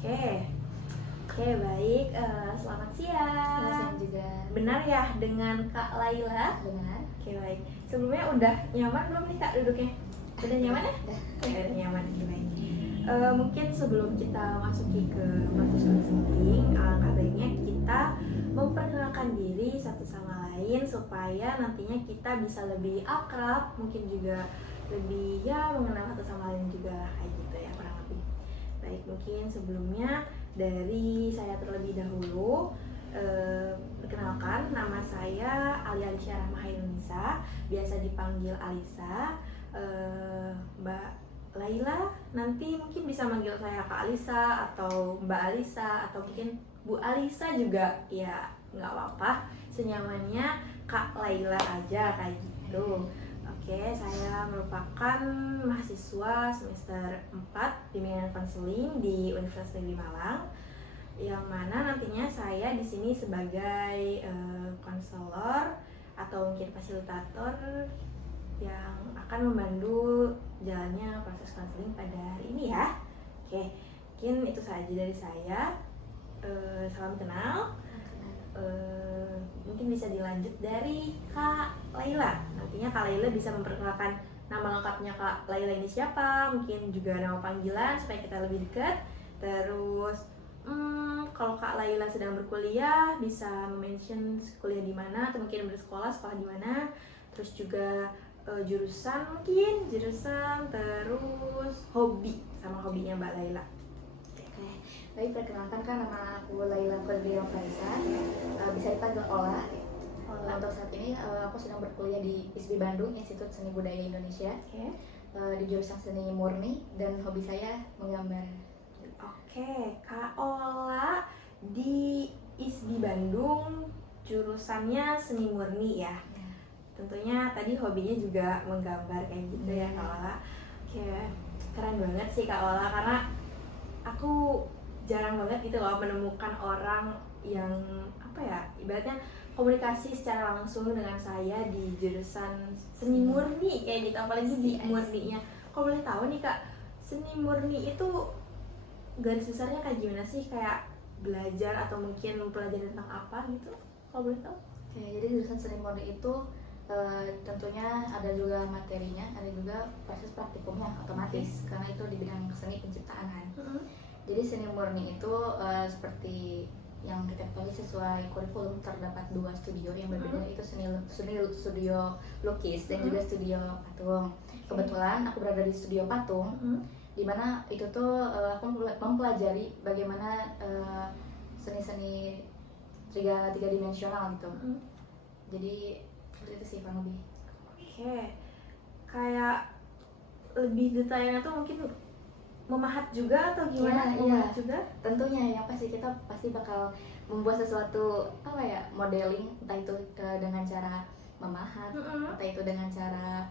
Oke, oke baik. Selamat siang. Selamat siang juga. Benar ya dengan Kak Laila? Benar. Oke baik. Sebelumnya udah nyaman belum nih Kak duduknya? Udah nyaman ya? Udah. Udah nyaman. Oke baik. Mungkin sebelum kita masuki ke proses counseling, alangkah baiknya kita memperkenalkan diri satu sama lain supaya nantinya kita bisa lebih akrab, mungkin juga lebih ya mengenal satu sama lain juga kayak gitu ya kurang lebih. Baik, mungkin sebelumnya dari saya terlebih dahulu perkenalkan, nama saya Alicia Rahmahairunisa, biasa dipanggil Alisa. Mbak Laila nanti mungkin bisa manggil saya Kak Alisa atau Mbak Alisa atau mungkin Bu Alisa juga ya, nggak apa-apa, senyamannya Kak Laila aja kayak gitu. Oke, saya merupakan mahasiswa semester 4 bimbingan konseling di Universitas Negeri Malang, yang mana nantinya saya di sini sebagai konselor atau mungkin fasilitator yang akan membantu jalannya proses konseling pada hari ini ya. Oke, mungkin itu saja dari saya. Salam kenal. Mungkin bisa dilanjut dari Kak Laila. Nantinya Kak Laila bisa memperkenalkan nama lengkapnya Kak Laila ini siapa, mungkin juga nama panggilan supaya kita lebih dekat. Terus kalau Kak Laila sedang berkuliah bisa mention kuliah di mana atau mungkin bersekolah sekolah di mana. Terus juga jurusan, terus hobi sama hobinya Mbak Laila. Oke. Baik, perkenalkan kan nama aku Laila Kodriya Farisa. Bisa dipanggil Ola. Untuk saat ini aku sedang berkuliah di ISB Bandung, Institut Seni Budaya Indonesia. Oke. Di jurusan seni murni dan hobi saya menggambar. Oke, Kak Ola di ISB Bandung jurusannya seni murni ya. Tentunya tadi hobinya juga menggambar kayak gitu ya Kak Ola. Oke, keren banget sih Kak Ola, karena aku jarang banget gitu loh menemukan orang yang apa ya, ibaratnya komunikasi secara langsung dengan saya di jurusan seni murni kayak gitu, apalagi di murninya. Kalau boleh tahu nih Kak, seni murni itu garis besarnya kayak gimana sih, kayak belajar atau mungkin mempelajari tentang apa gitu, kalau boleh tahu? Oke, jadi jurusan seni murni itu tentunya ada juga materinya, ada juga proses praktikumnya otomatis, karena itu di bidang seni penciptaan kan. Jadi seni murni itu seperti yang kita ketahui sesuai kurikulum terdapat 2 studio yang berbeda, itu studio lukis dan juga studio patung. Kebetulan aku berada di studio patung, dimana itu tuh aku mempelajari bagaimana seni-seni tiga dimensional gitu. Jadi seperti itu sih kurang lebih. Oke, kayak lebih detailnya tuh mungkin memahat juga atau gimana? Memahat juga? Tentunya yang pasti kita pasti bakal membuat sesuatu apa ya, modeling, entah itu dengan cara memahat, entah itu dengan cara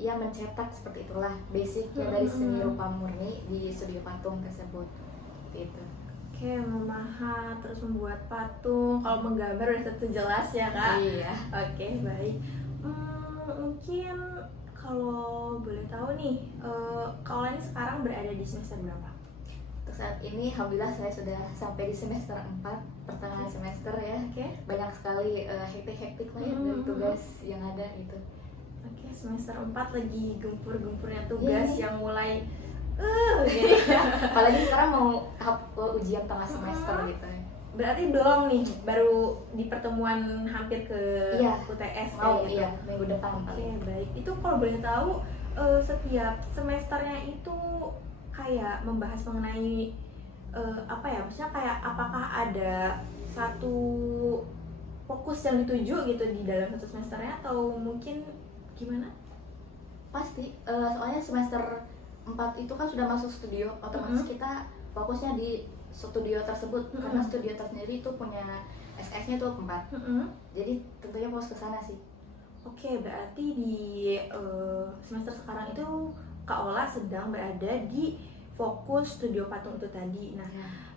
ya mencetak, seperti itulah basicnya dari seni rupa murni di studio patung tersebut. Seperti itu. Oke, memahat, terus membuat patung. Kalau menggambar udah tentu jelas ya Kak? Iya. Oke, baik. Mungkin kalau boleh tahu nih, kalau ini sekarang berada di semester berapa? Untuk saat ini alhamdulillah saya sudah sampai di semester 4, pertengahan semester ya. Banyak sekali hektik-hektik lah ya dari tugas yang ada gitu. Oke, semester 4 lagi gempur-gempurnya tugas yang mulai gini. Apalagi sekarang mau tahap ujian tengah semester gitu. Berarti belum nih, baru di pertemuan hampir ke UTS mau gitu. Minggu depan. Oke, baik. Itu kalau boleh tahu setiap semesternya itu kayak membahas mengenai apa ya? Maksudnya kayak apakah ada satu fokus yang dituju gitu di dalam satu semesternya atau mungkin gimana? Pasti, soalnya semester 4 itu kan sudah masuk studio, otomatis kita fokusnya di studio tersebut, karena studio tersendiri itu punya SS-nya tuh 4. Jadi tentunya fokus ke sana sih. Oke, berarti di semester sekarang itu Kak Ola sedang berada di fokus studio patung itu tadi. Nah,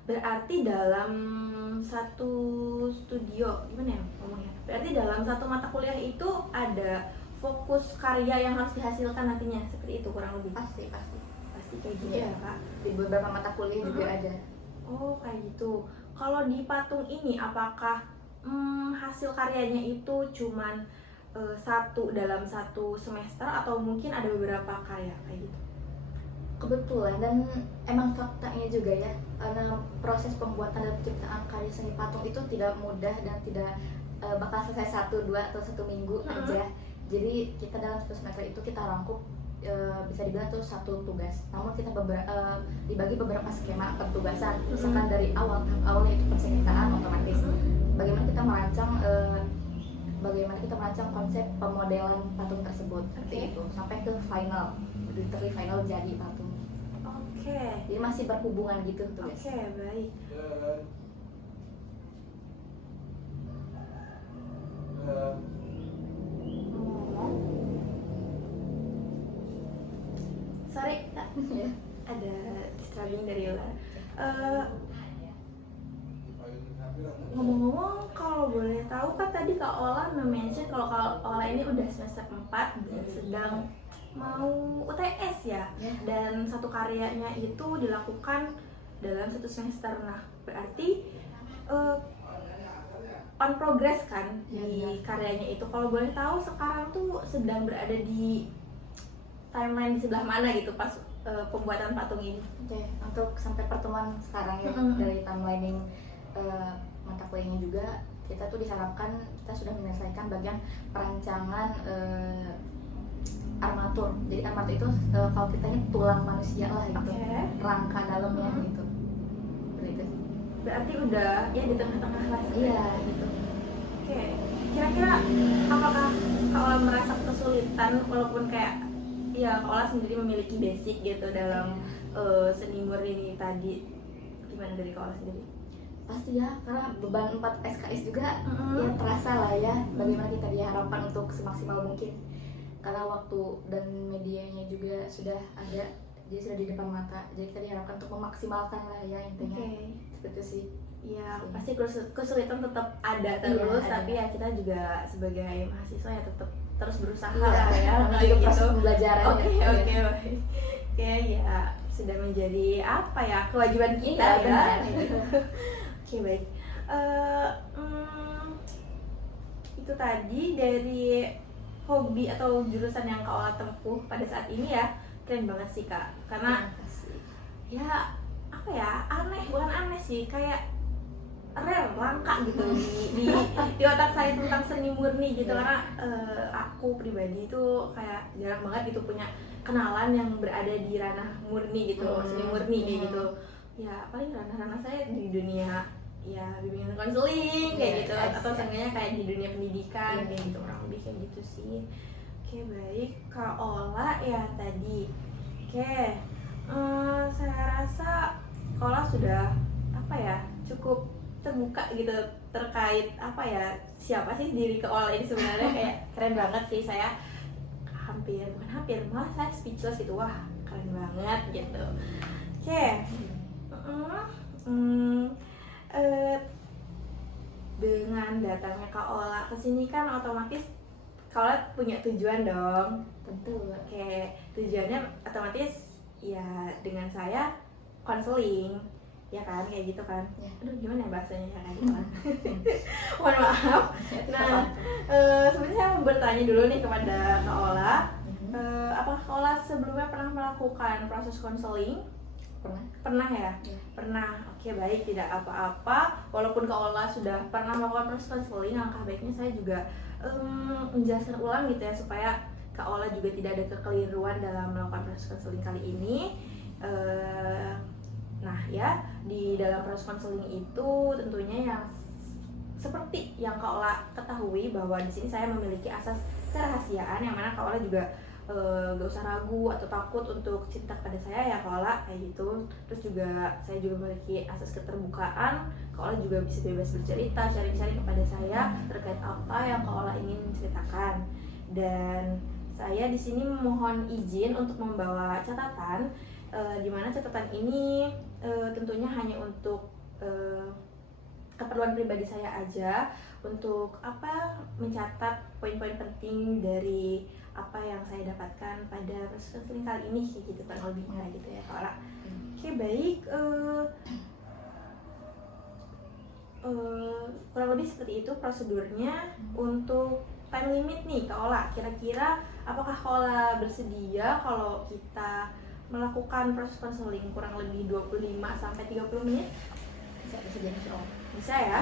berarti dalam satu studio, gimana ya ngomongnya? Berarti dalam satu mata kuliah itu ada fokus karya yang harus dihasilkan nantinya, seperti itu kurang lebih. Pasti kayak gitu ya Kak. Di beberapa mata kuliah juga ada. Oh kayak gitu. Kalau di patung ini apakah hasil karyanya itu cuman satu dalam satu semester atau mungkin ada beberapa karya kayak gitu? Kebetulan dan emang faktanya juga ya, karena proses pembuatan dan penciptaan karya seni patung itu tidak mudah dan tidak bakal selesai 1, 2 atau 1 minggu aja. Jadi kita dalam 1 semester itu kita rangkup, bisa dibilang tuh satu tugas. Namun kita dibagi beberapa skema pentugasan. Misalkan dari tahap awalnya itu penciptaan otomatis. Bagaimana kita merancang konsep pemodelan patung tersebut, seperti itu, sampai ke final, literally final jadi patung. Oke. Jadi masih berhubungan gitu tuh guys. Oke, baik. Ngomong. Sorry, Kak. Ada disturbing dari luar. Ngomong-ngomong, kalau boleh tahu kan tadi Kak Ola mention kalau Kak Ola ini udah semester 4 dan sedang mau UTS ya, dan satu karyanya itu dilakukan dalam satu semester. Nah berarti on progress kan di karyanya itu. Kalau boleh tahu sekarang tuh sedang berada di timeline di sebelah mana gitu pas pembuatan patung ini? Oke, untuk sampai pertemuan sekarang ya, dari timelining mata kuliahnya juga, kita tuh diharapkan kita sudah menyelesaikan bagian perancangan armatur. Jadi armatur itu kalau kita ini tulang manusia lah gitu, rangka dalamnya gitu. Begitu. Berarti udah ya di tengah-tengah lah. Iya gitu. Oke. Kira-kira apakah Kak Ola merasa kesulitan walaupun kayak ya Kak Ola sendiri memiliki basic gitu dalam seni murni ini tadi? Gimana dari Kak Ola sendiri? Pasti ya, karena beban 4 SKS juga ya terasa lah ya, bagaimana kita diharapkan untuk semaksimal mungkin, karena waktu dan medianya juga sudah ada, jadi sudah di depan mata, jadi kita diharapkan untuk memaksimalkan lah ya intinya. Seperti sih. Iya, pasti kesulitan tetap ada terus, ada. Tapi ya kita juga sebagai mahasiswa ya tetap terus berusaha lah ya. Juga proses pembelajaran. Oke. Ya sudah menjadi apa ya kewajiban kita ya. Oke, baik. Itu tadi dari hobi atau jurusan yang Kak Ola tempuh pada saat ini ya, keren banget sih Kak. Karena ya apa ya, bukan aneh sih, kayak rare, langka gitu di otak saya tentang seni murni gitu. Karena aku pribadi itu kayak jarang banget gitu punya kenalan yang berada di ranah murni gitu, seni murni kayak gitu. Ya paling ranah-ranah saya di dunia ya bimbingan konseling kayak gitu, atau seenggaknya kayak di dunia pendidikan kayak gitu, kurang lebih kayak gitu sih. Oke, baik Kak Ola ya tadi. Oke, saya rasa Kak Ola sudah apa ya cukup terbuka gitu terkait apa ya siapa sih diri Kak Ola ini sebenarnya. Kayak keren banget sih, saya malah saya speechless gitu, wah keren banget gitu. Oke. Dengan datangnya Kak Ola ke sini kan otomatis Kak Ola punya tujuan dong. Tentu. Oke, tujuannya otomatis ya dengan saya konseling, ya kan, kayak gitu kan. Aduh gimana ya bahasanya ya kayak gitu kan. Mohon maaf. Nah, sebenarnya saya mau bertanya dulu nih kepada Kak Ola. Apakah Kak Ola sebelumnya pernah melakukan proses konseling? Pernah ya? Pernah. Oke, baik, tidak apa-apa. Walaupun Kak Ola sudah pernah melakukan proses konseling, langkah baiknya saya juga menjelaskan ulang gitu ya, supaya Kak Ola juga tidak ada kekeliruan dalam melakukan proses konseling kali ini. Nah ya, di dalam proses konseling itu tentunya yang seperti yang Kak Ola ketahui bahwa di sini saya memiliki asas kerahasiaan, yang mana Kak Ola juga gak usah ragu atau takut untuk cerita pada saya ya Kak Ola, kayak gitu. Terus juga saya juga memiliki asas keterbukaan. Kak Ola juga bisa bebas bercerita, sharing-sharing kepada saya terkait apa yang Kak Ola ingin ceritakan. Dan saya di sini mohon izin untuk membawa catatan, di mana catatan ini tentunya hanya untuk keperluan pribadi saya aja, untuk apa, mencatat poin-poin penting dari apa yang saya dapatkan pada proses konseling kali ini, kayak gitu kurang lebihnya gitu ya Kak Ola. Oke, baik. kurang lebih seperti itu prosedurnya. Untuk time limit nih Kak Ola, kira-kira apakah Kak Ola bersedia kalau kita melakukan proses konseling kurang lebih 25-30 menit? Bisa jadi soal. Bisa ya.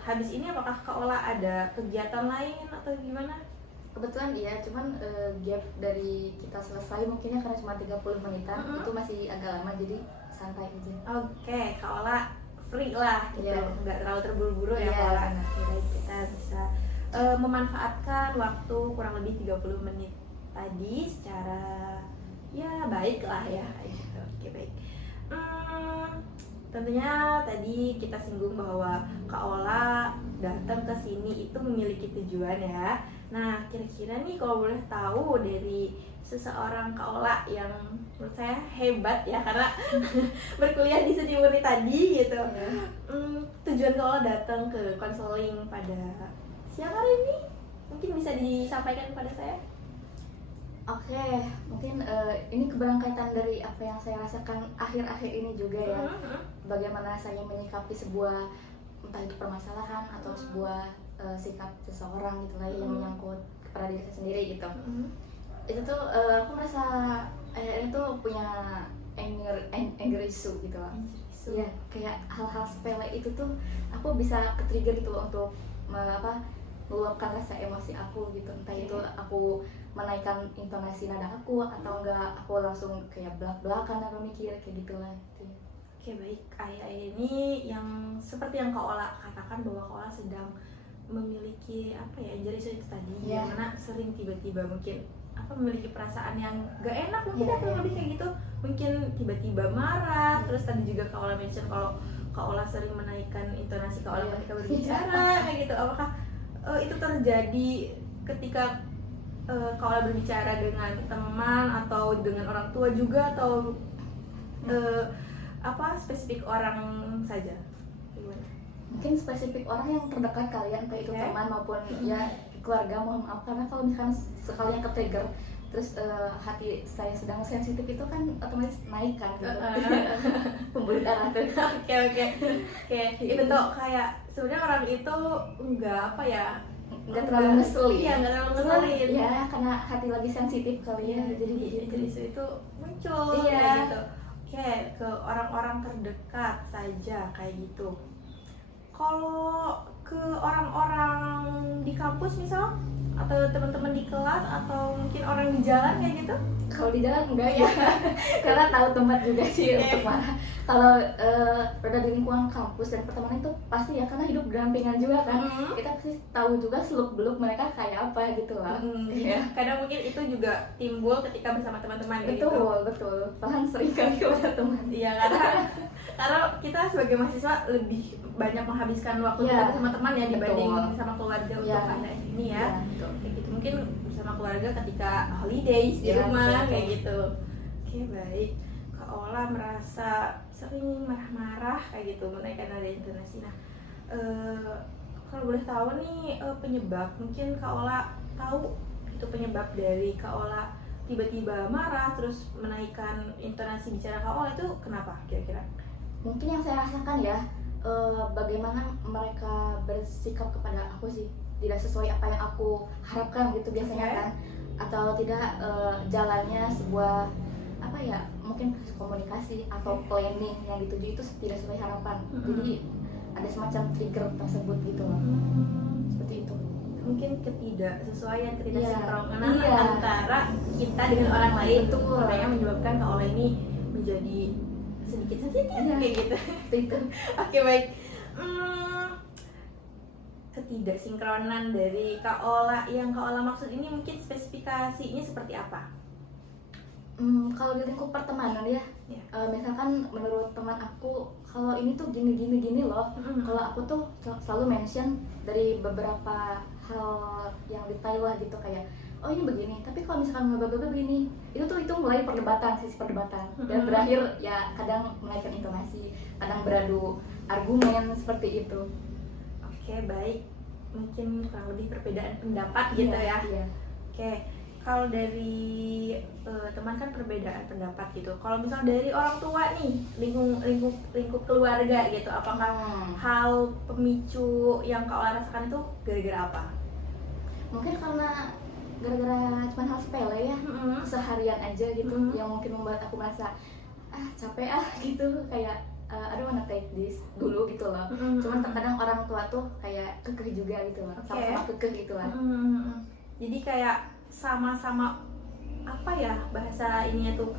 Habis ini apakah Kak Ola ada kegiatan lain atau gimana? Kebetulan iya, cuman gap dari kita selesai mungkinnya karena cuma 30 menitan, itu masih agak lama, jadi santai aja. Oke, Kak Ola free lah gitu, nggak terlalu terburu-buru ya Kak Ola. Baik, kita bisa memanfaatkan waktu kurang lebih 30 menit tadi secara ya baik lah ya. Oke, baik. Tentunya tadi kita singgung bahwa Kak Ola datang ke sini itu memiliki tujuan ya. Nah, kira-kira nih kalau boleh tahu dari seseorang Kak Ola yang menurut saya hebat ya karena berkuliah di Seni Murni tadi gitu. Tujuan Kak Ola datang ke konseling pada siang hari ini mungkin bisa disampaikan kepada saya? Oke, mungkin ini keberangkatan dari apa yang saya rasakan akhir-akhir ini juga ya. Bagaimana saya menyikapi sebuah entah itu permasalahan atau sebuah sikap seseorang gitu lah yang menyangkut kepada diri saya sendiri gitu. Itu tuh aku merasa ini tuh punya anger issue gitu lah. Iya, kayak hal-hal sepele itu tuh aku bisa ke-trigger gitu loh untuk meluapkan rasa emosi aku gitu. Entah itu aku menaikkan intonasi nada aku atau enggak aku langsung kayak belak-belakan atau mikir kayak gitulah gitu. Oke, baik. Akhir-akhir ini yang seperti yang Kak Ola katakan bahwa Kak Ola sedang memiliki anger issue itu tadi, yang mana sering tiba-tiba mungkin memiliki perasaan yang gak enak mungkin lebih kayak gitu, mungkin tiba-tiba marah. Terus tadi juga Kak Ola mention kalau Kak Ola sering menaikkan intonasi Kak Ola ketika berbicara kayak gitu. Apakah itu terjadi ketika Kak Ola berbicara dengan teman atau dengan orang tua juga, atau spesifik orang saja? Mungkin spesifik orang yang terdekat kalian, entah itu teman maupun ya keluarga, mohon maaf karena kalau misalkan sekalian ke-trigger terus hati saya sedang sensitif itu kan otomatis naik kan gitu. Pembuluh darah tuh. Oke. Itu tuh kayak sebenarnya orang itu nggak terlalu ngeselin. Iya, nggak terlalu ngeselin. Ya, karena hati lagi sensitif kali ya. Jadi isu itu muncul gitu. Oke, ke orang-orang terdekat saja kayak gitu. Kalau ke orang-orang di kampus misal, atau teman-teman di kelas, atau mungkin orang di jalan kayak gitu? Kalau di jalan enggak ya, karena tahu tempat juga sih untuk marah. Kalau berada di lingkungan kampus dan pertemanan itu pasti ya, karena hidup berdampingan juga kan. Kita pasti tahu juga seluk-beluk mereka kayak apa gitu lah. Kadang mungkin itu juga timbul ketika bersama teman-teman. Betul. Bahkan sering kali kepada teman. Iya, karena kita sebagai mahasiswa lebih banyak menghabiskan waktu kita bersama teman ya dibanding sama keluarga untuk akhir ini ya. Kayak gitu, mungkin bersama keluarga ketika holidays di rumah kayak gitu. Oke, baik. Kak Ola merasa sering marah-marah kayak gitu, menaikkan nada intonasi. Nah, kalau boleh tahu nih penyebab, mungkin Kak Ola tahu itu penyebab dari Kak Ola tiba-tiba marah terus menaikkan intonasi bicara Kak Ola itu kenapa kira-kira? Mungkin yang saya rasakan ya, bagaimana mereka bersikap kepada aku sih tidak sesuai apa yang aku harapkan gitu biasanya kan, atau tidak jalannya sebuah mungkin komunikasi atau planning yang dituju itu tidak sesuai harapan. Jadi ada semacam trigger tersebut gitu loh. Seperti itu. Mungkin ketidaksesuaian, ketidaksinkronan antara kita dengan orang lain itu yang menyebabkan Kak Ola ini menjadi sedikit sensitif kayak gitu. Itu. Oke, baik. Ketidaksinkronan dari Kak Ola yang Kak Ola maksud ini mungkin spesifikasinya seperti apa? Kalau di lingkup pertemanan ya, misalkan menurut teman aku kalau ini tuh gini loh. Kalau aku tuh selalu mention dari beberapa hal yang detail lah gitu, kayak oh ini begini, tapi kalau misalkan begini, itu mulai sisi perdebatan dan berakhir ya kadang menaikkan intonasi, kadang beradu argumen seperti itu. Oke, baik, mungkin kurang lebih perbedaan pendapat gitu ya. Iya. Oke, kalau dari teman kan perbedaan pendapat gitu. Kalau misal dari orang tua nih, lingkup keluarga gitu, apakah hal pemicu yang Kak Ola rasakan itu gara-gara apa? Mungkin karena gara-gara cuma hal sepele ya, keseharian aja gitu, yang mungkin membuat aku merasa capek gitu, kayak I don't wanna take this dulu gitu loh. Cuman terkadang orang tua tuh kayak kekeh juga gitu loh, sama-sama kekeh gitu lah. Jadi kayak sama-sama apa ya bahasa ininya tuh,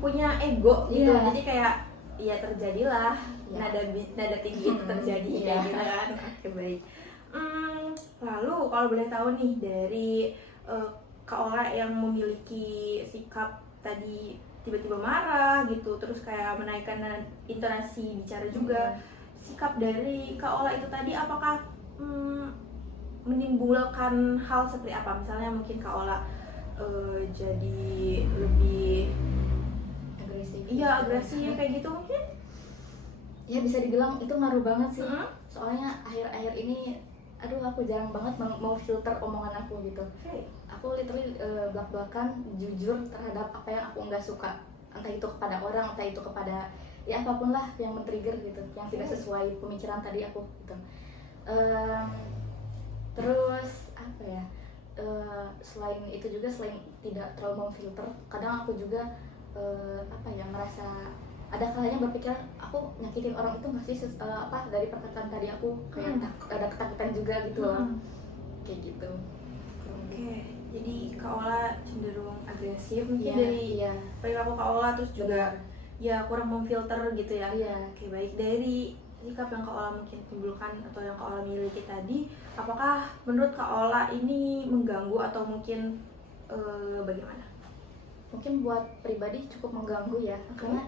punya ego gitu. Jadi kayak ya terjadilah nada tinggi itu terjadi kayak gitu kan. Oke, baik. Lalu kalau boleh tahu nih dari Kak Ola yang memiliki sikap tadi tiba-tiba marah gitu, terus kayak menaikkan intonasi bicara juga, sikap dari Kak Ola itu tadi apakah menimbulkan hal seperti apa? Misalnya mungkin Kak Ola jadi lebih agresif. Iya, agresif kayak gitu mungkin? Ya bisa dibilang itu ngaruh banget sih. Soalnya akhir-akhir ini aku jarang banget mau filter omongan aku gitu. Aku literally belak-belakan jujur terhadap apa yang aku nggak suka, entah itu kepada orang, entah itu kepada ya apapun lah yang men-trigger gitu, yang tidak sesuai pemikiran tadi aku gitu. Terus apa ya, selain itu juga, selain tidak terlalu memfilter, kadang aku juga merasa ada kalanya berpikir aku nyakitin orang itu nggak sih dari perkataan tadi aku, kayak ada ketakutan juga gitu loh, kayak gitu. Oke, jadi Kak Ola cenderung agresif mungkin dari iya. perilaku Kak Ola, terus juga ya kurang memfilter gitu ya. Oke, baik. Dari sikap yang Kak Ola mungkin timbulkan atau yang Kak Ola miliki tadi, apakah menurut Kak Ola ini mengganggu atau mungkin bagaimana? Mungkin buat pribadi cukup mengganggu ya, karena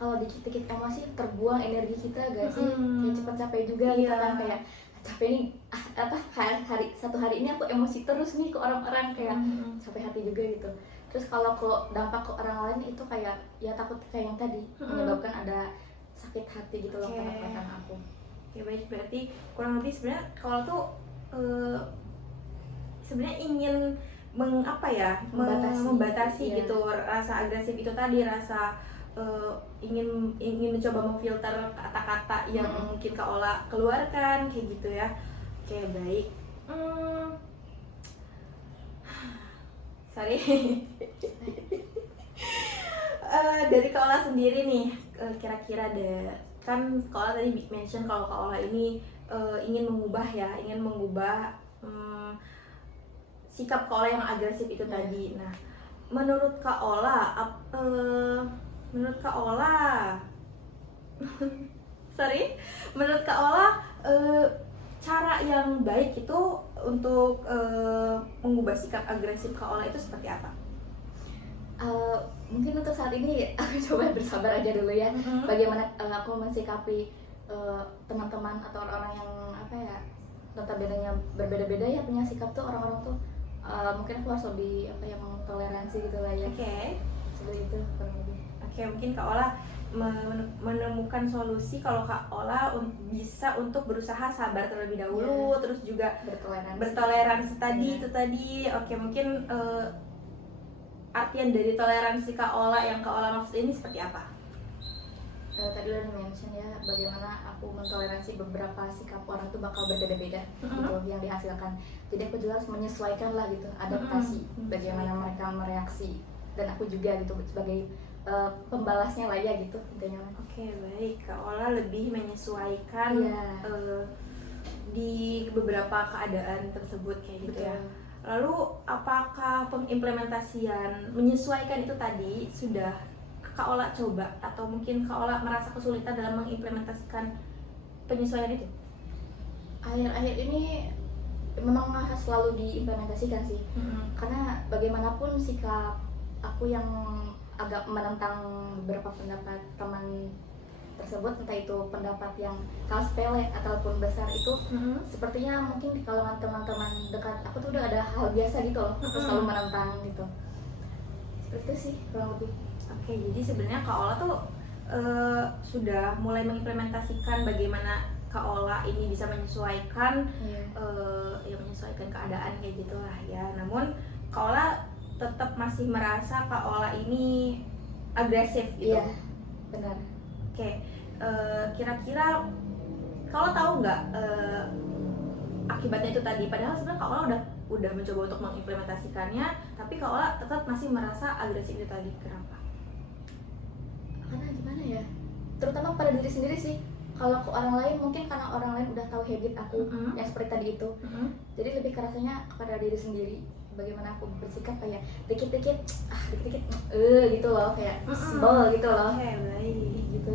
kalau dikit-dikit emosi terbuang energi kita gak sih, kayak cepet capek juga gitu kan, kayak capek nih satu hari ini aku emosi terus nih ke orang-orang, kayak capek hati juga gitu. Terus kalau dampak ke orang lain itu kayak ya takut kayak yang tadi menyebabkan ada sakit hati gitu loh karena perasaan aku. Oke, baik, berarti kurang lebih sebenarnya kalau tuh sebenarnya ingin membatasi gitu rasa agresif itu tadi, rasa ingin mencoba memfilter kata-kata yang mungkin Kak Ola keluarkan kayak gitu ya. Oke, baik. Sorry. Dari Kak Ola sendiri nih, kira-kira kan Kak Ola tadi mention kalau Kak Ola ini ingin mengubah sikap Kak Ola yang agresif itu tadi. Nah, menurut Kak Ola menurut Kak Ola cara yang baik itu untuk mengubah sikap agresif Kak Ola itu seperti apa? Mungkin untuk saat ini aku coba bersabar aja dulu ya. Bagaimana aku mensikapi teman-teman atau orang-orang yang notabene-nya berbeda-beda ya punya sikap tuh, orang-orang tuh mungkin aku harus lebih toleransi gitu lah ya. Seperti itu kurang lebih. Oke, mungkin Kak Ola menemukan solusi kalau Kak Ola bisa untuk berusaha sabar terlebih dahulu, terus juga bertoleransi tadi itu tadi. Oke, mungkin artian dari toleransi Kak Ola yang Kak Ola maksud ini seperti apa? Tadi udah di-mention ya bagaimana aku mentoleransi beberapa sikap orang tuh bakal berbeda-beda gitu yang dihasilkan. Jadi aku juga harus menyesuaikan lah gitu, adaptasi bagaimana mereka mereaksi, dan aku juga gitu sebagai pembalasnya lah ya gitu intinya. Oke, baik. Kak Ola lebih menyesuaikan di beberapa keadaan tersebut kayak gitu. Betul. Ya. Lalu apakah pengimplementasian menyesuaikan itu tadi sudah Kak Ola coba, atau mungkin Kak Ola merasa kesulitan dalam mengimplementasikan penyesuaian itu? Akhir-akhir ini memang selalu diimplementasikan sih, karena bagaimanapun sikap aku yang agak menentang beberapa pendapat teman tersebut, entah itu pendapat yang hal sepele ataupun besar itu, sepertinya mungkin di kalangan teman-teman dekat aku tuh udah ada hal biasa gitu loh, aku selalu menentang gitu. Seperti itu sih kurang lebih. Oke, jadi sebenarnya Kak Ola tuh sudah mulai mengimplementasikan bagaimana Kak Ola ini bisa menyesuaikan menyesuaikan keadaan kayak gitulah ya. Namun Kak Ola tetap masih merasa Kak Ola ini agresif gitu. Iya, benar. Oke, kira-kira Kak Ola tahu nggak akibatnya itu tadi? Padahal sebenarnya Kak Ola udah mencoba untuk mengimplementasikannya, tapi Kak Ola tetap masih merasa agresif itu tadi. Kenapa? Karena gimana ya? Terutama pada diri sendiri sih. Kalau ke orang lain mungkin karena orang lain udah tahu habit aku yang seperti tadi itu. Jadi lebih kerasanya kepada diri sendiri. Bagaimana aku bersikap kayak dikit-dikit gitu loh, kayak sebel gitu loh. Oke, baik. Gitu.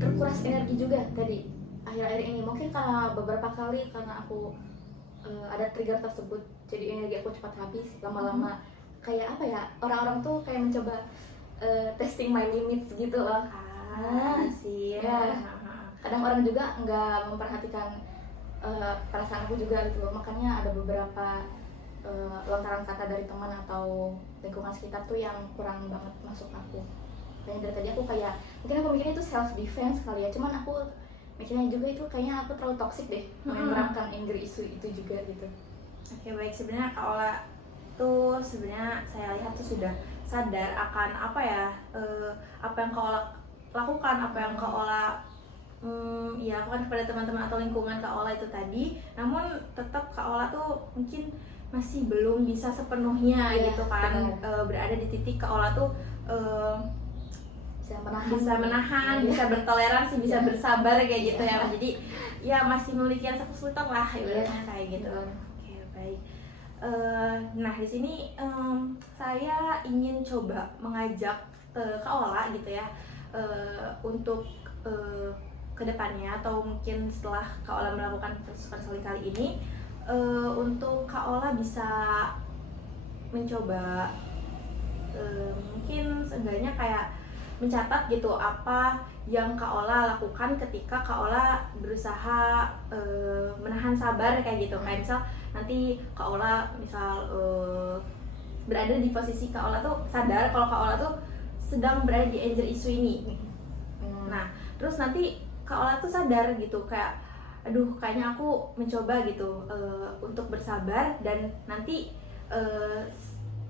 Terkuras energi juga tadi akhir-akhir ini, mungkin karena beberapa kali karena aku ada trigger tersebut, jadi energi aku cepat habis lama-lama. Kayak apa ya, orang-orang tuh kayak mencoba testing my limits gitu loh. Sih Ya. Kadang orang juga nggak memperhatikan perasaan aku juga gitu loh, makanya ada beberapa lontaran kata dari teman atau lingkungan sekitar tuh yang kurang banget masuk aku. Kayaknya dari tadi aku kayak, mungkin aku mikirnya itu self defense kali ya, cuman aku mikirnya juga itu kayaknya aku terlalu toxic deh menerapkan anger issue itu juga gitu. Oke, baik. Sebenarnya Kak Ola tuh sebenarnya saya lihat tuh sudah sadar akan apa ya, apa yang Kak Ola lakukan, apa yang Kak Ola ya lakukan kepada teman-teman atau lingkungan Kak Ola itu tadi. Namun tetap Kak Ola tuh mungkin masih belum bisa sepenuhnya gitu kan, berada di titik Kak Ola tuh bisa menahan, bisa bertoleransi, bisa bersabar kayak gitu ya. Jadi ya masih memiliki rasa kesulitan lah ibaratnya kayak gitu. Oke, baik. Nah di sini saya ingin coba mengajak Kak Ola gitu ya, untuk kedepannya atau mungkin setelah Kak Ola melakukan proses konseling kali ini, untuk Kak Ola bisa mencoba mungkin seenggaknya kayak mencatat gitu apa yang Kak Ola lakukan ketika Kak Ola berusaha menahan sabar kayak gitu. Kayak misal nanti Kak Ola misal berada di posisi Kak Ola tuh sadar kalau Kak Ola tuh sedang berada di anger issue ini. Nah terus nanti Kak Ola tuh sadar gitu kayak, aduh kayaknya aku mencoba gitu untuk bersabar, dan nanti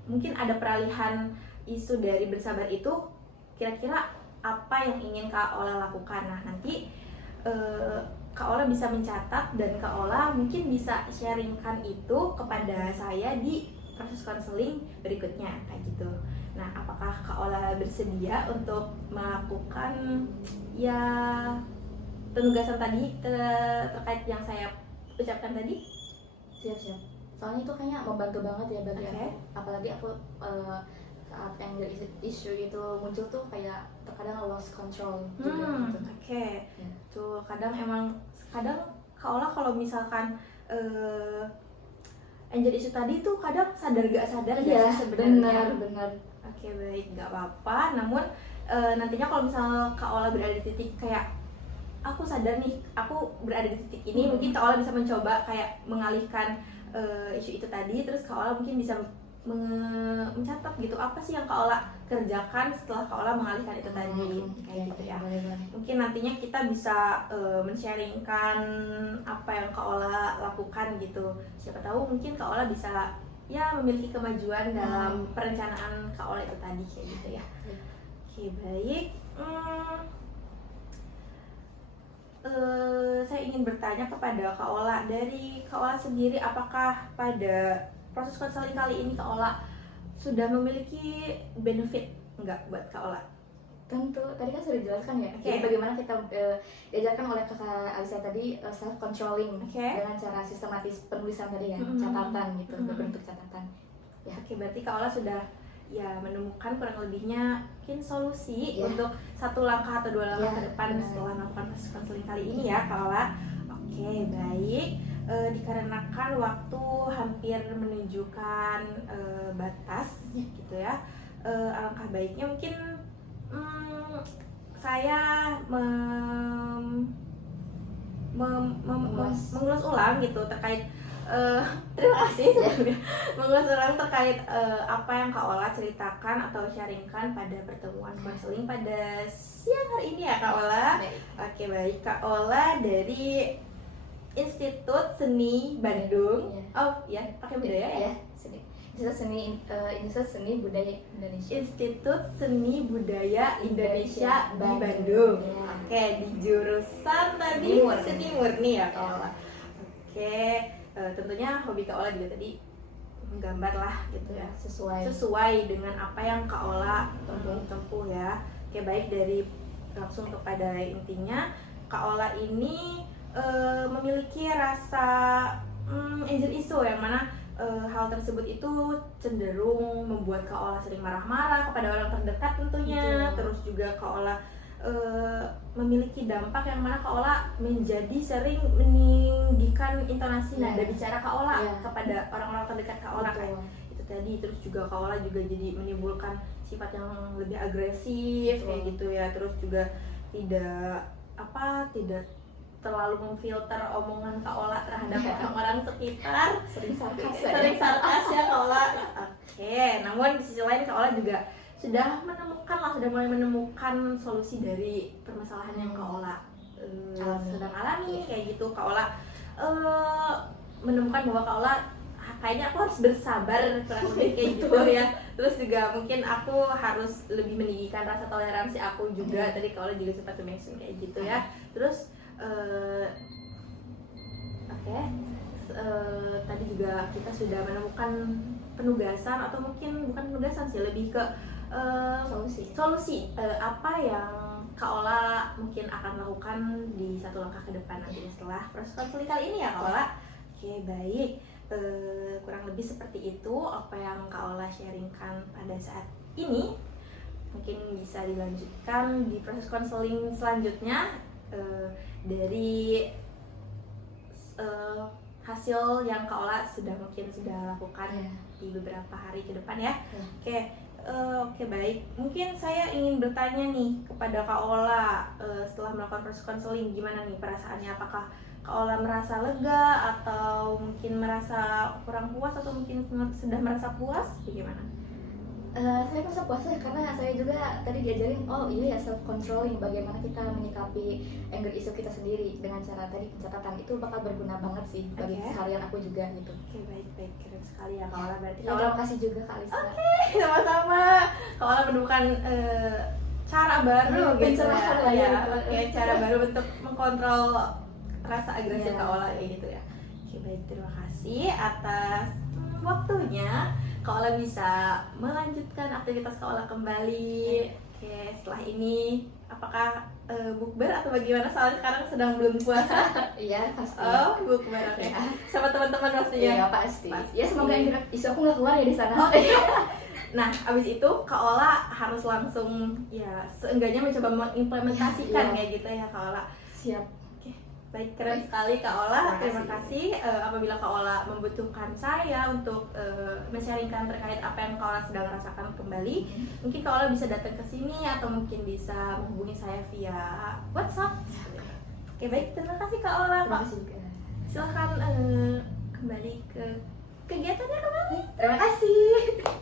mungkin ada peralihan isu dari bersabar itu, kira-kira apa yang ingin Kak Ola lakukan. Nah nanti Kak Ola bisa mencatat dan Kak Ola mungkin bisa sharingkan itu kepada saya di proses konseling berikutnya kayak gitu. Nah apakah Kak Ola bersedia untuk melakukan ya penugasan tadi terkait yang saya ucapkan tadi? Siap. Soalnya itu kayaknya membantu banget ya bagi aku. Apalagi aku saat anger issue itu muncul tuh kayak terkadang lost control juga gitu. Ya. Tuh kadang Kak Ola kalau misalkan anger issue tadi tuh kadang sadar gak sadar ya sebenarnya. Benar. Oke, baik, nggak apa-apa. Namun nantinya kalau misal Kak Ola berada di titik kayak aku sadar nih, aku berada di titik ini, mungkin Kak Ola bisa mencoba kayak mengalihkan isu itu tadi. Terus Kak Ola mungkin bisa mencatat gitu apa sih yang Kak Ola kerjakan setelah Kak Ola mengalihkan itu tadi kayak gitu ya. Mungkin nantinya kita bisa men-sharingkan apa yang Kak Ola lakukan gitu. Siapa tahu mungkin Kak Ola bisa ya memiliki kemajuan dalam perencanaan Kak Ola itu tadi kayak gitu ya. Oke, baik. Saya ingin bertanya kepada Kak Ola, dari Kak Ola sendiri, apakah pada proses konseling kali ini Kak Ola sudah memiliki benefit enggak buat Kak Ola? Tentu, tadi kan sudah dijelaskan ya. Jadi bagaimana kita diajarkan oleh Kakak Alisa tadi self controlling dengan cara sistematis penulisan tadi ya, catatan gitu, berbentuk catatan. Ya. Oke, berarti Kak Ola sudah ya menemukan kurang lebihnya mungkin solusi untuk satu langkah atau dua langkah ke depan setelah melakukan proses konseling kali ini ya Kak Ola. Oke, baik. Dikarenakan waktu hampir menunjukkan batas gitu ya, alangkah baiknya mungkin saya mengulas ulang gitu terkait terima kasih sebelumnya mengulas ulang terkait apa yang Kak Ola ceritakan atau sharingkan pada pertemuan konseling pada siang hari ini ya Kak Ola. Oke, baik. Kak Ola dari Institut Seni Bandung. Iya. Oh ya, pakai budaya ya? Ya, Institut Seni Budaya Indonesia. Institut Seni Budaya Indonesia di Bandung. Bandung. Iya. Oke, di jurusan tadi Seni murni. seni murni ya Kak Iya. Ola. Oke, tentunya hobi Kak Ola juga tadi menggambar lah gitu ya. Sesuai dengan apa yang Kak Ola tempuh ya. Oke, baik, dari langsung kepada intinya, Kak Ola ini memiliki rasa anger issue, yang mana hal tersebut itu cenderung membuat Kak Ola sering marah-marah kepada orang terdekat tentunya. Betul. Terus juga Kak Ola memiliki dampak yang mana Kak Ola menjadi sering meninggikan intonasi nada bicara Kak Ola kepada orang-orang terdekat Kak Ola kan. Itu tadi. Terus juga Kak Ola juga jadi menimbulkan sifat yang lebih agresif kayak gitu ya. Terus juga tidak terlalu memfilter omongan Kak Ola terhadap orang-orang sekitar. Sering sarkas ya Kak Ola. Oke, namun di sisi lain Kak Ola juga sudah mulai menemukan solusi dari permasalahan yang Kak Ola sedang alami kayak gitu. Kak Ola menemukan bahwa Kak Ola kayaknya aku harus bersabar, kurang lebih kayak gitu ya. Terus juga mungkin aku harus lebih meninggikan rasa toleransi aku juga. Tadi Kak Ola juga sempat mention kayak gitu ya. Terus tadi juga kita sudah menemukan penugasan, atau mungkin bukan penugasan sih, lebih ke solusi apa yang Kak Ola mungkin akan lakukan di satu langkah ke depan nanti setelah proses konseling kali ini ya Kak Ola. Oke, baik, kurang lebih seperti itu apa yang Kak Ola sharingkan pada saat ini. Mungkin bisa dilanjutkan di proses konseling selanjutnya dari hasil yang Kak Ola sudah lakukan di beberapa hari ke depan ya. Oke, baik. Mungkin saya ingin bertanya nih kepada Kak Ola, setelah melakukan proses konseling, gimana nih perasaannya? Apakah Kak Ola merasa lega, atau mungkin merasa kurang puas, atau mungkin sudah merasa puas? Bagaimana? Saya merasa puas ya, karena saya juga tadi diajarin, oh iya ya, self controlling, bagaimana kita menyikapi anger issue kita sendiri dengan cara tadi pencatatan. Itu bakal berguna banget sih bagi keseharian aku juga gitu. Oke, baik, keren sekali ya Kak Ola. Berarti Ya, terima kasih juga Kak Lisa. Sama-sama. Kak Ola menemukan cara baru gitu ya. Oke, cara baru untuk mengkontrol rasa agresif Kak Ola kayak gitu ya. Oke, baik, terima kasih atas waktunya. Kak Ola bisa melanjutkan aktivitas Kak Ola kembali. Oke, setelah ini apakah bukber atau bagaimana? Soalnya sekarang sedang belum puasa. Iya, pasti. Oh, bukber, oke. Sama teman-teman pastinya. Iya, pasti. Ya, semoga isu aku nggak keluar ya di sana. Nah, abis itu Kak Ola harus langsung ya seenggaknya mencoba mengimplementasikan kayak gitu ya Kak Ola. Siap. Baik, keren sekali Kak Ola. Terima kasih. Apabila Kak Ola membutuhkan saya untuk men-sharingkan terkait apa yang Kak Ola sedang rasakan kembali, mungkin Kak Ola bisa datang ke sini, atau mungkin bisa menghubungi saya via WhatsApp. Oke, baik, terima kasih Kak Ola. Terima kasih juga. Silahkan kembali ke kegiatannya kembali. Terima kasih.